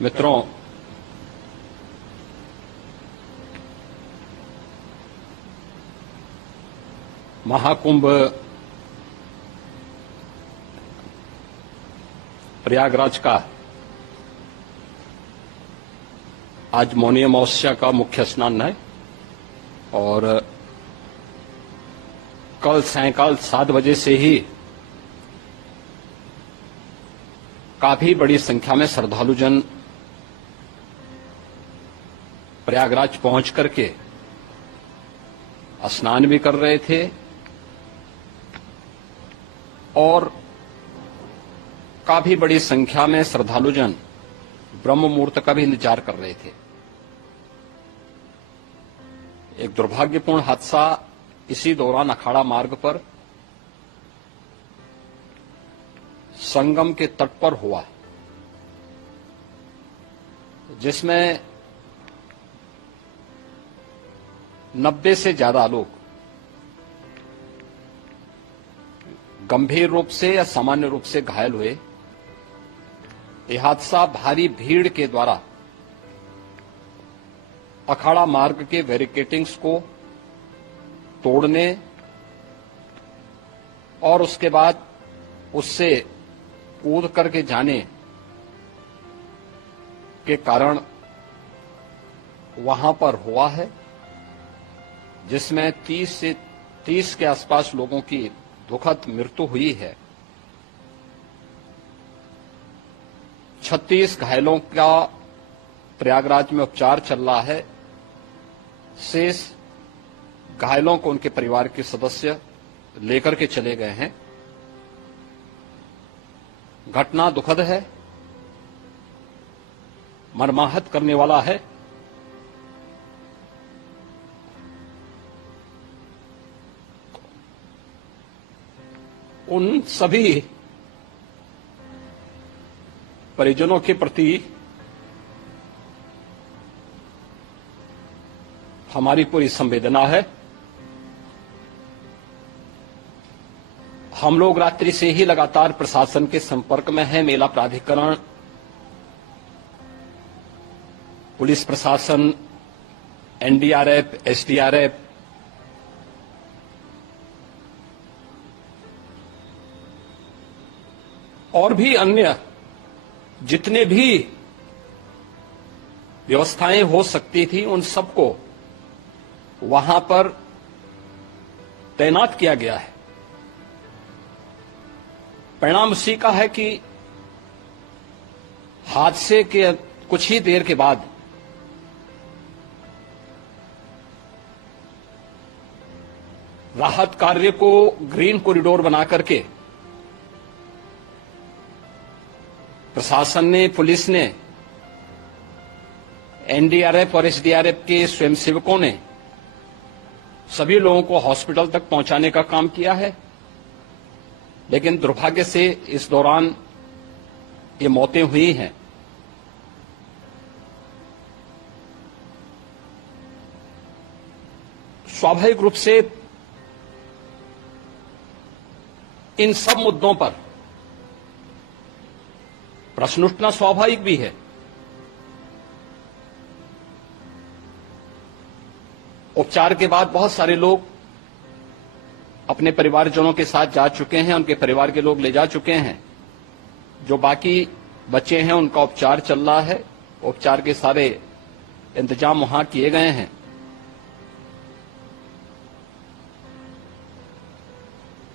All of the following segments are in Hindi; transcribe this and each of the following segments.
मित्रों, महाकुंभ प्रयागराज का आज मौनी अमावस्या का मुख्य स्नान है और कल सायंकाल 7 बजे से ही काफी बड़ी संख्या में श्रद्धालुजन प्रयागराज पहुंच करके स्नान भी कर रहे थे और काफी बड़ी संख्या में श्रद्धालुजन ब्रह्म मुहूर्त का भी इंतजार कर रहे थे। एक दुर्भाग्यपूर्ण हादसा इसी दौरान अखाड़ा मार्ग पर संगम के तट पर हुआ, जिसमें 90 से ज्यादा लोग गंभीर रूप से या सामान्य रूप से घायल हुए। यह हादसा भारी भीड़ के द्वारा अखाड़ा मार्ग के बैरिकेडिंग्स को तोड़ने और उसके बाद उससे कूद करके जाने के कारण वहां पर हुआ है, जिसमें 30 के आसपास लोगों की दुखद मृत्यु हुई है। 36 घायलों का प्रयागराज में उपचार चल रहा है। शेष घायलों को उनके परिवार के सदस्य लेकर के चले गए हैं। घटना दुखद है, मर्माहत करने वाला है। उन सभी परिजनों के प्रति हमारी पूरी संवेदना है। हम लोग रात्रि से ही लगातार प्रशासन के संपर्क में हैं। मेला प्राधिकरण, पुलिस प्रशासन, एनडीआरएफ, एसडीआरएफ, और भी अन्य जितने भी व्यवस्थाएं हो सकती थी उन सबको वहां पर तैनात किया गया है। परिणाम उसी का है कि हादसे के कुछ ही देर के बाद राहत कार्य को ग्रीन कॉरिडोर बना करके प्रशासन ने, पुलिस ने, एनडीआरएफ और एसडीआरएफ के स्वयंसेवकों ने सभी लोगों को हॉस्पिटल तक पहुंचाने का काम किया है। लेकिन दुर्भाग्य से इस दौरान ये मौतें हुई हैं। स्वाभाविक रूप से इन सब मुद्दों पर प्रश्न उठना स्वाभाविक भी है। उपचार के बाद बहुत सारे लोग अपने परिवारजनों के साथ जा चुके हैं, उनके परिवार के लोग ले जा चुके हैं। जो बाकी बच्चे हैं उनका उपचार चल रहा है। उपचार के सारे इंतजाम वहां किए गए हैं।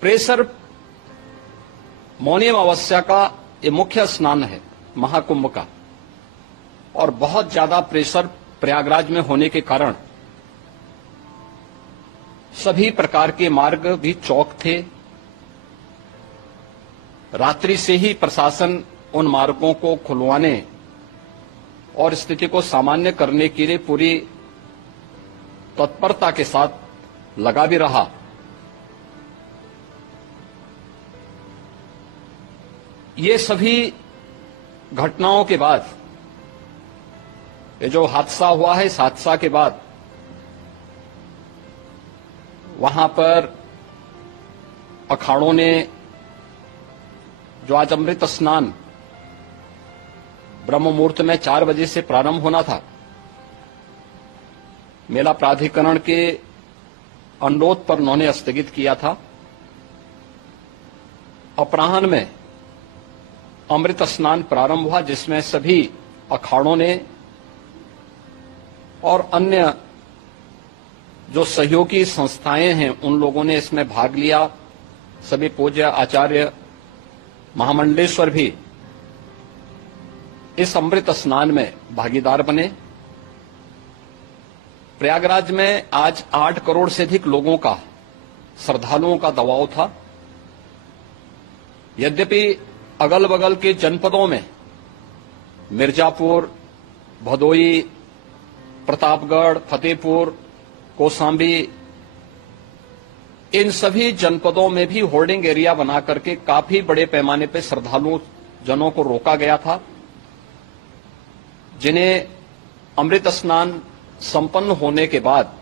प्रेशर मौनी अमावस्या का ये मुख्य स्नान है महाकुंभ का, और बहुत ज्यादा प्रेशर प्रयागराज में होने के कारण सभी प्रकार के मार्ग भी चौक थे। रात्रि से ही प्रशासन उन मार्गों को खुलवाने और स्थिति को सामान्य करने के लिए पूरी तत्परता के साथ लगा भी रहा। ये सभी घटनाओं के बाद, ये जो हादसा हुआ है, इस हादसा के बाद वहां पर अखाड़ों ने जो आज अमृत स्नान ब्रह्म मुहूर्त में 4 बजे से प्रारंभ होना था। मेला प्राधिकरण के अनुरोध पर उन्होंने स्थगित किया था। अपराह्न में अमृत स्नान प्रारंभ हुआ, जिसमें सभी अखाड़ों ने और अन्य जो सहयोगी संस्थाएं हैं उन लोगों ने इसमें भाग लिया। सभी पूज्य आचार्य महामंडलेश्वर भी इस अमृत स्नान में भागीदार बने। प्रयागराज में आज 8 करोड़ से अधिक लोगों का, श्रद्धालुओं का दबाव था। यद्यपि अगल बगल के जनपदों में मिर्जापुर, भदोई, प्रतापगढ़, फतेहपुर, कौशाम्बी, इन सभी जनपदों में भी होर्डिंग एरिया बना करके काफी बड़े पैमाने पर श्रद्धालुओं जनों को रोका गया था, जिन्हें अमृत स्नान संपन्न होने के बाद,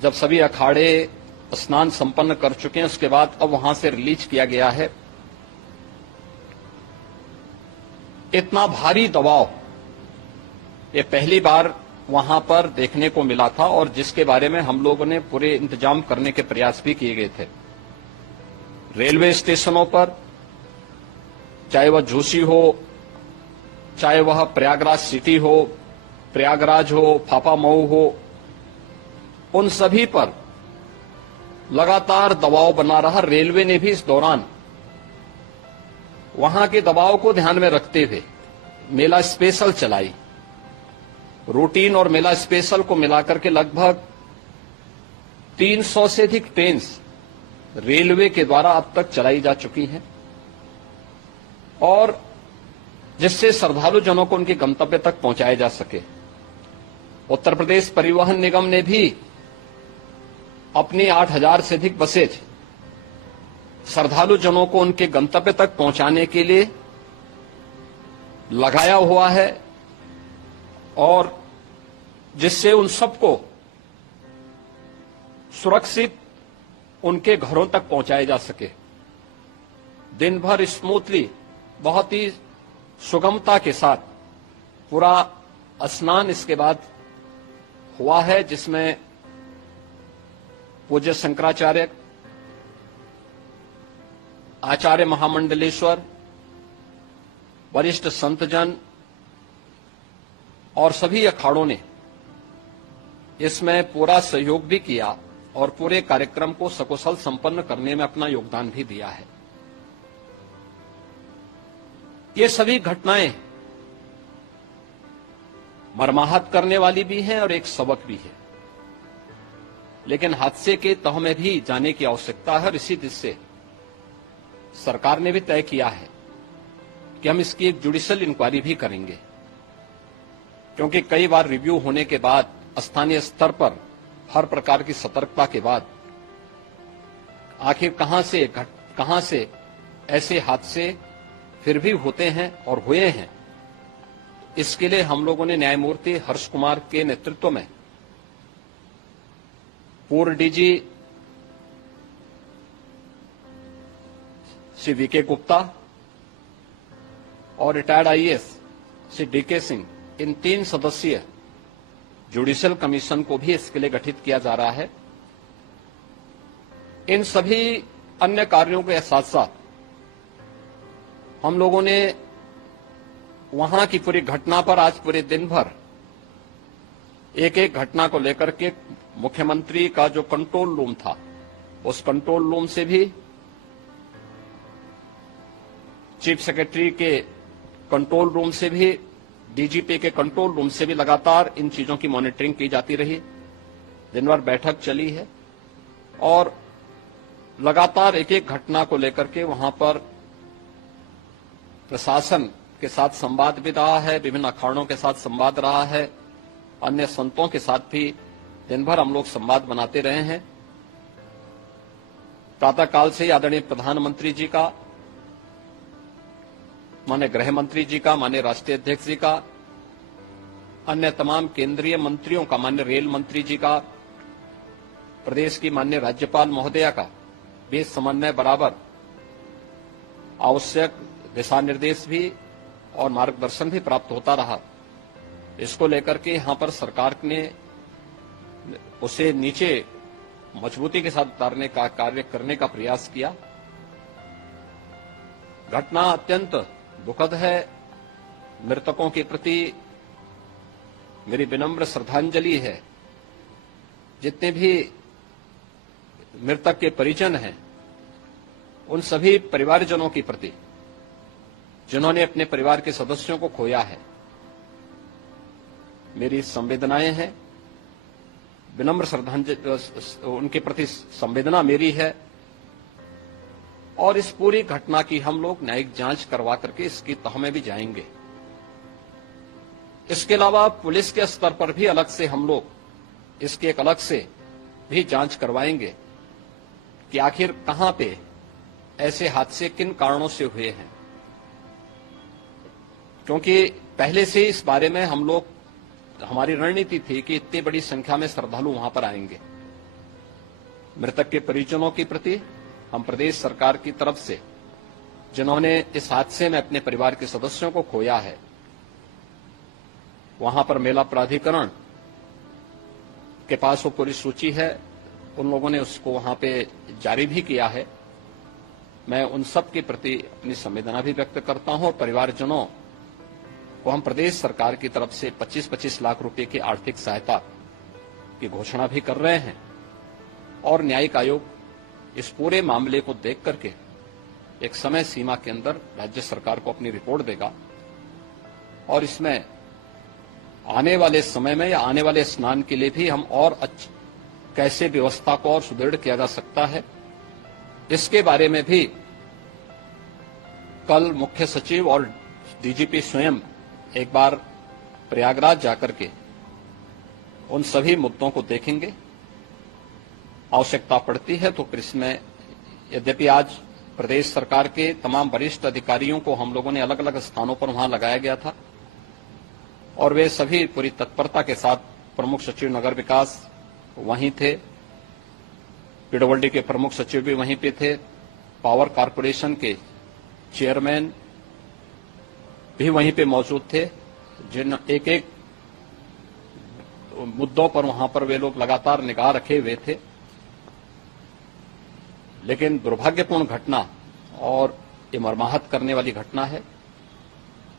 जब सभी अखाड़े स्नान संपन्न कर चुके हैं, उसके बाद अब वहां से रिलीज किया गया है। इतना भारी दबाव ये पहली बार वहां पर देखने को मिला था, और जिसके बारे में हम लोगों ने पूरे इंतजाम करने के प्रयास भी किए गए थे। रेलवे स्टेशनों पर, चाहे वह झूसी हो, चाहे वह प्रयागराज सिटी हो, प्रयागराज हो, फाफामऊ हो, उन सभी पर लगातार दबाव बना रहा। रेलवे ने भी इस दौरान वहां के दबाव को ध्यान में रखते हुए मेला स्पेशल चलाई। रूटीन और मेला स्पेशल को मिलाकर के लगभग 300 से अधिक ट्रेन रेलवे के द्वारा अब तक चलाई जा चुकी हैं, और जिससे श्रद्धालु जनों को उनके गंतव्य तक पहुंचाया जा सके। उत्तर प्रदेश परिवहन निगम ने भी अपनी 8000 से अधिक बसेज श्रद्धालु जनों को उनके गंतव्य तक पहुंचाने के लिए लगाया हुआ है, और जिससे उन सबको सुरक्षित उनके घरों तक पहुंचाया जा सके। दिन भर स्मूथली, बहुत ही सुगमता के साथ पूरा स्नान इसके बाद हुआ है, जिसमें पूज्य शंकराचार्य, आचार्य महामंडलेश्वर, वरिष्ठ संतजन और सभी अखाड़ों ने इसमें पूरा सहयोग भी किया और पूरे कार्यक्रम को सकुशल संपन्न करने में अपना योगदान भी दिया है। ये सभी घटनाएं मर्माहत करने वाली भी हैं और एक सबक भी है, लेकिन हादसे के तह में भी जाने की आवश्यकता है, और इसी दिशा से सरकार ने भी तय किया है कि हम इसकी एक जुडिशियल इंक्वायरी भी करेंगे, क्योंकि कई बार रिव्यू होने के बाद स्थानीय स्तर पर हर प्रकार की सतर्कता के बाद आखिर कहां से ऐसे हादसे फिर भी होते हैं और हुए हैं। इसके लिए हम लोगों ने न्यायमूर्ति हर्ष कुमार के नेतृत्व में पूर्व डीजी श्री वीके गुप्ता और retired IAS Shri DK Singh, इन 3 सदस्यीय जुडिशियल कमीशन को भी इसके लिए गठित किया जा रहा है। इन सभी अन्य कार्यों के साथ साथ हम लोगों ने वहां की पूरी घटना पर आज पूरे दिन भर एक एक घटना को लेकर के मुख्यमंत्री का जो कंट्रोल रूम था, उस कंट्रोल रूम से भी, चीफ सेक्रेटरी के कंट्रोल रूम से भी, डीजीपी के कंट्रोल रूम से भी लगातार इन चीजों की मॉनिटरिंग की जाती रही। दिन भर बैठक चली है और लगातार एक एक घटना को लेकर के वहां पर प्रशासन के साथ संवाद भी रहा है, विभिन्न अखाड़ों के साथ संवाद रहा है, अन्य संतों के साथ भी दिन भर हम लोग संवाद बनाते रहे हैं। प्रातःकाल से आदरणीय प्रधानमंत्री जी का, माननीय गृह मंत्री जी का, माननीय राष्ट्रीय अध्यक्ष जी का, अन्य तमाम केंद्रीय मंत्रियों का, माननीय रेल मंत्री जी का, प्रदेश की माननीय राज्यपाल महोदया का भी समन्वय बराबर आवश्यक दिशा निर्देश भी और मार्गदर्शन भी प्राप्त होता रहा। इसको लेकर के यहां पर सरकार ने उसे नीचे मजबूती के साथ उतारने का कार्य करने का प्रयास किया। घटना अत्यंत दुखद है। मृतकों के प्रति मेरी विनम्र श्रद्धांजलि है। जितने भी मृतक के परिजन हैं, उन सभी परिवारजनों के प्रति जिन्होंने अपने परिवार के सदस्यों को खोया है, मेरी संवेदनाएं हैं। विनम्र श्रद्धांजलि उनके प्रति संवेदना मेरी है। और इस पूरी घटना की हम लोग न्यायिक जांच करवा करके इसकी तह में भी जाएंगे। इसके अलावा पुलिस के स्तर पर भी अलग से हम लोग इसकी एक अलग से भी जांच करवाएंगे कि आखिर कहां पे ऐसे हादसे किन कारणों से हुए हैं, क्योंकि पहले से इस बारे में हम लोग हमारी रणनीति थी कि इतनी बड़ी संख्या में श्रद्धालु वहां पर आएंगे। मृतक के परिजनों के प्रति हम प्रदेश सरकार की तरफ से, जिन्होंने इस हादसे में अपने परिवार के सदस्यों को खोया है, वहां पर मेला प्राधिकरण के पास वो पूरी सूची है, उन लोगों ने उसको वहां पे जारी भी किया है। मैं उन सब के प्रति अपनी संवेदना भी व्यक्त करता हूं और परिवारजनों को हम प्रदेश सरकार की तरफ से 25-25 लाख रुपए की आर्थिक सहायता की घोषणा भी कर रहे हैं। और न्यायिक आयोग इस पूरे मामले को देख करके एक समय सीमा के अंदर राज्य सरकार को अपनी रिपोर्ट देगा और इसमें आने वाले समय में या आने वाले स्नान के लिए भी हम और कैसे व्यवस्था को और सुदृढ़ किया जा सकता है, इसके बारे में भी कल मुख्य सचिव और डीजीपी स्वयं एक बार प्रयागराज जाकर के उन सभी मुद्दों को देखेंगे। आवश्यकता पड़ती है तो फिर इसमें, यद्यपि आज प्रदेश सरकार के तमाम वरिष्ठ अधिकारियों को हम लोगों ने अलग अलग स्थानों पर वहां लगाया गया था और वे सभी पूरी तत्परता के साथ, प्रमुख सचिव नगर विकास वहीं थे, पीडब्ल्यूडी के प्रमुख सचिव भी वहीं पे थे, पावर कारपोरेशन के चेयरमैन भी वहीं पे मौजूद थे, जिन एक एक मुद्दों पर वहां पर वे लोग लगातार निगाह रखे हुए थे। लेकिन दुर्भाग्यपूर्ण घटना और ये मर्माहत करने वाली घटना है।